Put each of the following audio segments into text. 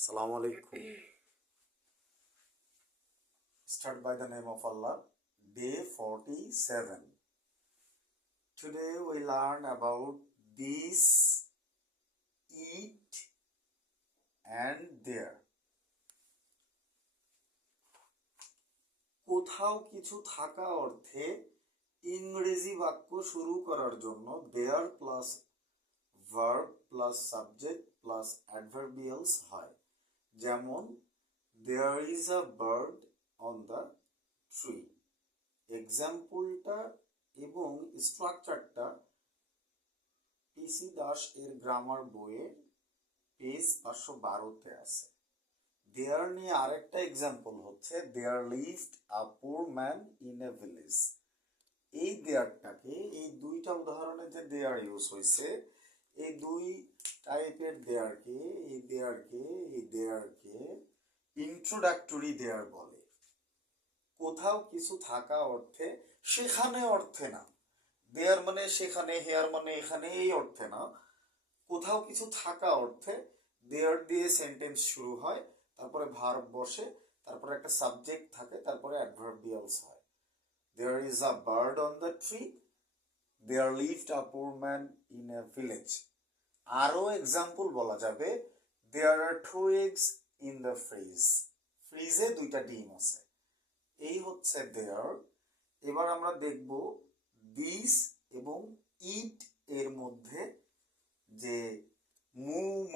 Assalamu alaikum. Start by the name of Allah. Day 47. Today we learn about this, eat and there. কোথাও কিছু থাকা অর্থে ইংরেজি বাক্য শুরু করার জন্য there plus verb plus subject plus adverbials হয়। যেমন there is a bird on the tree। এক্সাম্পলটা এবং স্ট্রাকচারটা পিসি দাস এর গ্রামার বইয়ে পেজ 512-তে আছে। দেয়ার নিয়ে আরেকটা এক্সাম্পল হচ্ছে দেয়ার lived a poor man in a village. এই দেয়ারটাকে, এই দুইটা উদাহরণে যে দেয়ার ইউজ হয়েছে, এই দুই টাইপের দেয়ারকে ইন্ট্রোডাক্টরি দেয়ার বলে। কোথাও কিছু থাকা অর্থে, সেখানে অর্থে না। দেয়ার মানে সেখানে, হেয়ার মানে এখানে, এই অর্থে না। কোথাও কিছু থাকা অর্থে দেয়ার দিয়ে সেন্টেন্স শুরু হয়, তারপরে ভার্ব বসে, তারপরে একটা সাবজেক্ট থাকে, তারপরে অ্যাডভার্বিয়ালস হয়। There is a bird on the tree, there lived a poor man in a village. আরো এক্সাম্পল বলা যাবে there are 2 eggs in the fridge. ফ্রিজে 2টা ডিম আছে। এই হচ্ছে দেয়ার। এবার আমরা দেখব দিস এবং ইট এর মধ্যে যে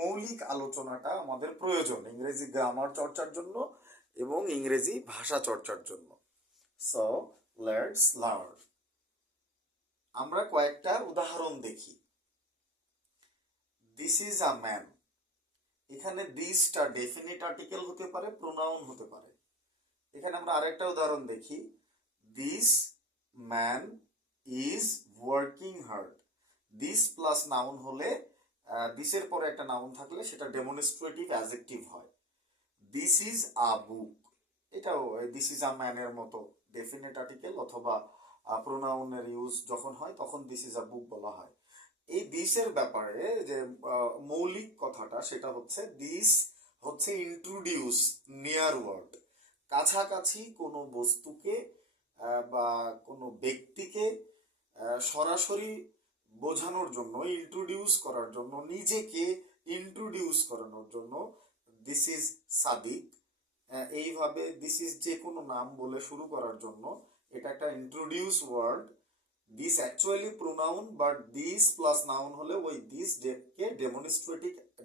মৌলিক আলোচনাটা আমাদের প্রয়োজন ইংরেজি গ্রামার চর্চার জন্য এবং ইংরেজি ভাষা চর্চার জন্য। So let's learn. আমরা কয়েকটা উদাহরণ দেখি। This is a man. এখানে দিসটা ডেফিনিট আর্টিকেল হতে পারে, প্রোনাউন হতে পারে। এখানে আমরা আরেকটা উদাহরণ দেখি। This man is working hard. This plus noun হলে, দিসের পরে একটা নাউন থাকলে সেটা ডেমনস্ট্রেটিভ অ্যাডজেক্টিভ হয়। দিস ইজ আ বুক। এটাও দিস ইজ আ ম্যানের মতো ডেফিনিট আর্টিকেল অথবা প্রোনাউনের ইউজ যখন হয় তখন দিস ইজ আ বুক বলা হয়। এই দিসের ব্যাপারে যে মৌলিক কথাটা সেটা হচ্ছে দিস হচ্ছে ইন্ট্রোডিউস নিয়ার ওয়ার্ড। কাছাকাছি কোনো বস্তুকে বা কোনো ব্যক্তিকে সরাসরি বোঝানোর জন্য, ইন্ট্রোডিউস করার জন্য, নিজেকে ইন্ট্রোডিউস করানোর জন্য দিস ইজ সাদিক, এইভাবে দিস ইজ যে কোনো নাম বলে শুরু করার জন্য এটা একটা introduce word. This actually pronoun, but this plus noun হলে ওই দিস কে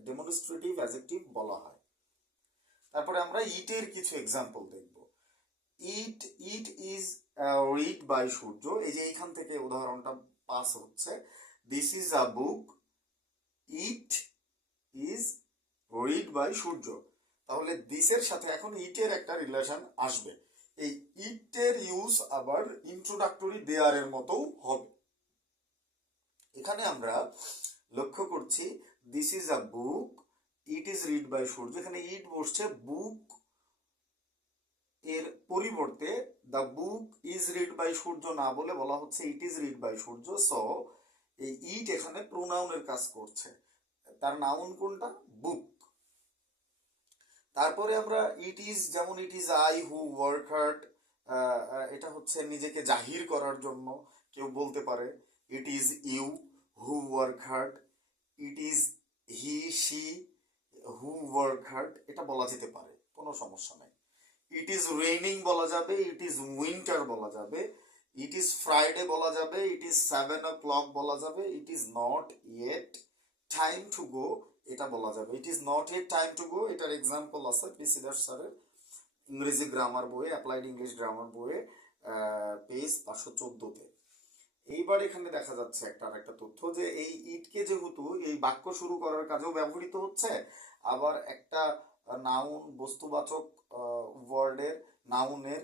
ডেমনস্ট্রেটিভ অ্যাডজেক্টিভ বলা হয়। তারপরে আমরা ইটের কিছু এক্সাম্পল দেখব। It is read by Surya. এই যে এইখান থেকে উদাহরণটা পাস হচ্ছে। This is a book, it is read by Surya. তাহলে দিসের সাথে এখন ইটের একটা রিলেশন আসবে। এই ইটের ইউজ আবার ইন্ট্রোডাক্টরি দেয়ারের মতো হবে। এখানে আমরা লক্ষ্য করছি this is a book, it is read by Surya. এখানে ইট বসছে, বুক এর পরিবর্তে the book is read by Surya না বলে বলা হচ্ছে it is read by Surya. So এই ইট এখানে প্রোনাউনের কাজ করছে। তার নাউন কোনটা? বুক। তারপরে আমরা ইট ইজ, যেমন it is I who work hard, এটা হচ্ছে নিজেকে জাহির করার জন্য কেউ বলতে পারে। It is you who work hard, it is he she who work hard, এটা বলা যেতে পারে, কোনো সমস্যা নাই। ইট ইজ রেইনিং বলা যাবে, ইট ইজ উইন্টার বলা যাবে, ইট ইজ ফ্রাইডে বলা যাবে, ইট ইজ 7 o'clock বলা যাবে, it is not yet time to go এটা বলা যাবে। It is not yet time to go এটার এক্সাম্পল আছে পিসি দাস স্যারের ইংরেজি গ্রামার বইয়ে, অ্যাপ্লাইড ইংলিশ গ্রামার বইয়ে পেজ 514-তে। এইবার এখানে দেখা যাচ্ছে আরেকটা তথ্য যে এই ইটকে যেহেতু এই বাক্য শুরু করার কাজেও ব্যবহৃত হচ্ছে, আবার একটা নাউন বস্তুবাচক ওয়ার্ডের নাউনের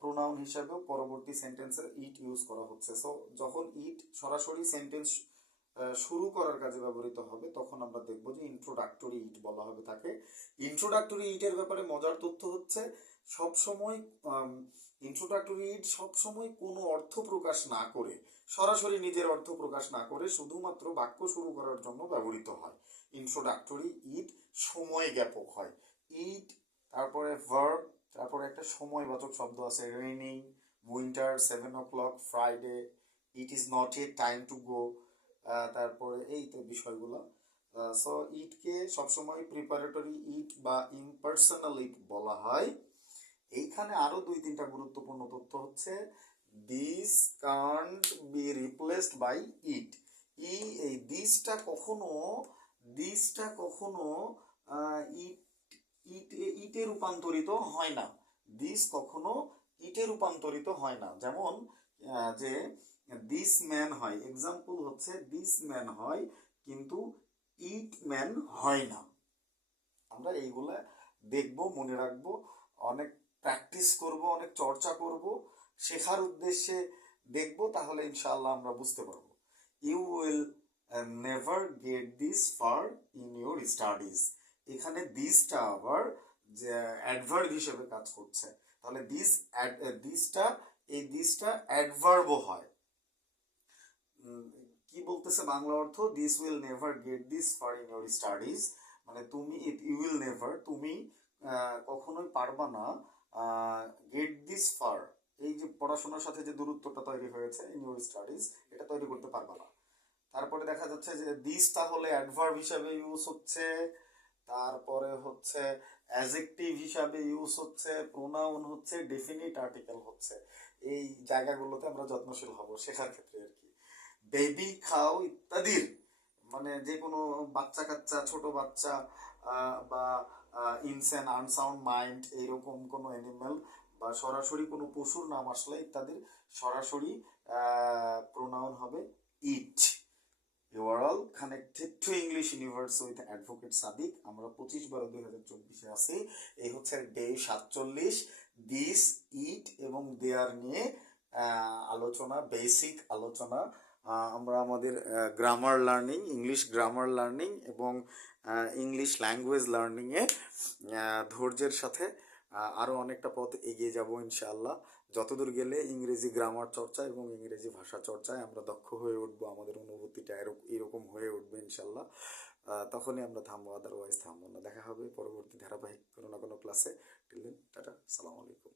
প্রোনাউন হিসাবেও পরবর্তী সেন্টেন্সে ইট ইউজ করা হচ্ছে। সো যখন ইট সরাসরি সেন্টেন্স শুরু করার কাজে ব্যবহৃত হবে তখন আমরা দেখবো যে ইন্ট্রোডাক্টরি ইট বলা হবে তাকে। ইন্ট্রোডাক্টরি ইটের ব্যাপারে মজার তথ্য হচ্ছে সবসময় ইন্ট্রোডাক্টরি ইট সবসময় কোনো অর্থ প্রকাশ না করে, সরাসরি নিজের অর্থ প্রকাশ না করে শুধুমাত্র বাক্য শুরু করার জন্য ব্যবহৃত হয়। ইন্ট্রোডাক্টরি ইট সময় সময় জ্ঞাপক হয়। ইট, তারপরে ভার্ব, তারপরে একটা সময়বাচক শব্দ আছে, raining, winter, 7 o'clock, Friday, it is not a time to go, তারপরে এই তো বিষয়গুলো। সো ইটকে সবসময় প্রিপারেটরি ইট বা ইমপার্সোনাল ইট বলা হয়। এইখানে আরো 2-3টা গুরুত্বপূর্ণ তথ্য হচ্ছে, this can't be replaced by it. এই দিসটা কখনো ইট ইটে রূপান্তরিত হয় না। দিস কখনো ইটে রূপান্তরিত হয় না। যেমন যে দিস ম্যান হয়, এক্সাম্পল হচ্ছে দিস ম্যান হয়, কিন্তু ইট ম্যান হয় না। আমরা এইগুলা দেখবো, মনে রাখবো, অনেক প্র্যাকটিস করব, অনেক চর্চা করব, শেখার উদ্দেশ্যে দেখবো, তাহলে ইনশাআল্লাহ আমরা বুঝতে পারবো। You will never get this far in your studies. এখানে দিসটা আবার যে অ্যাডভার্ব হিসেবে কাজ করছে, তাহলে দিসটা অ্যাডভার্বও হয়। কি বলতেছে বাংলা অর্থ, this will never get this far in your studies, মানে ইউ উইল নেভার, তুমি কখনোই পারবা না গেট দিস ফার, এই যে পড়াশোনার সাথে যে দূরত্বটা তৈরি হয়েছে, ইন ইউর স্টাডিজ, এটা তৈরি করতে পারবা না। তারপরে দেখা যাচ্ছে যে দিস তাহলে অ্যাডভার্ব হিসাবে ইউজ হচ্ছে, তারপরে হচ্ছে অ্যাডজেক্টিভ হিসাবে ইউজ হচ্ছে, প্রোনাউন হচ্ছে, ডেফিনিট আর্টিকেল হচ্ছে। এই জায়গাগুলোতে আমরা যত্নশীল হব শেখার ক্ষেত্রে আর কি। বেবি, খাও ইত্যাদির, মানে যে কোনো বাচ্চা কাচ্চা, ছোট বাচ্চা বা ইনসেন আনসাউন্ড মাইন্ড, এইরকম কোনো অ্যানিমেল বা সরাসরি কোনো পশুর নাম আসলে ইত্যাদির সরাসরি প্রোনাউন হবে it. You are all connected to English universe with advocate Sadiq. আমরা 25/12/2024 আছি। এই হচ্ছে ডে 47, দিস, ইট এবং দেয়ার নিয়ে আলোচনা, বেসিক আলোচনা। আমরা আমাদের grammar learning, English grammar learning এবং ইংলিশ ল্যাঙ্গুয়েজ লার্নিংয়ে ধৈর্যের সাথে আরও অনেকটা পথ এগিয়ে যাব ইনশাআল্লাহ। যতদূর গেলে ইংরেজি গ্রামার চর্চা এবং ইংরেজি ভাষা চর্চায় আমরা দক্ষ হয়ে উঠবো, আমাদের অনুভূতিটা এরকম হয়ে উঠবে ইনশাআল্লাহ, তখনই আমরা থামবো, আদারওয়াইজ থামবো না। দেখা হবে পরবর্তী ধারাবাহিক কোনো না কোনো ক্লাসে। টিল দেন, টাটা, আসসালামু আলাইকুম।